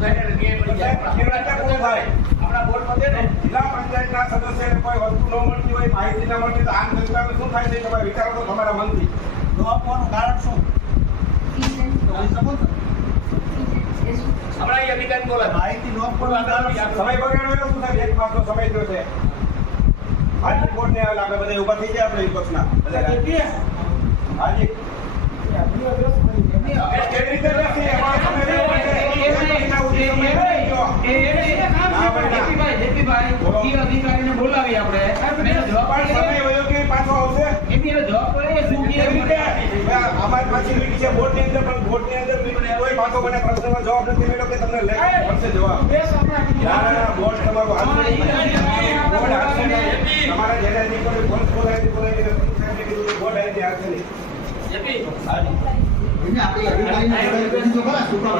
થાય ને કે પડી જાય કેવું થાય આપણા બોર્ડ પર છે ને જિલ્લા પંચાયતના સદસ્યને કોઈ વસ્તુ ન મળતી હોય, માહિતી ન મળતી, તો આમ જનતાને શું થાય છે? તમે વિચારો તો તમારા મનથી. તો આપવાનું કારણ શું? હમણાં એ અધિકારી બોલાય માહિતી ન આપવાનું કારણ શું? સમય બગાડો એનો શું થાય? 1 માસનો સમય થયો છે. હાજી કોર્ટને આપણે બધા ઊભા થઈ ગયા, આપણે વિપક્ષના બધા. હાજી કેવી રીતે બેસી? અમારો સમય રહ્યો છે. અધિકારીને બોલાવી આપણે પણ સમય વયો કે પાછો આવશે? જવાબ પડે શું કેવી રીતે? અમારી પાછી મીટિંગ છે બોર્ડની અંદર, પણ બોર્ડની અંદર મીટિંગ કોઈ પાછો મને પ્રશ્નનો જવાબ નથી મળ્યો કે તમને મળશે જવાબ. ના, બોર્ડ તમારું હાથ નહીં. બોર્ડ હાથ નહીં. તમારા જેને નીકળે બોર્ડ બોલાવી સાહેબને કીધું કે બોર્ડ આવી હાથ નહીં. એને આપણે અધિકારીને બોલાવી દીધું તો ખરા, શું કામ?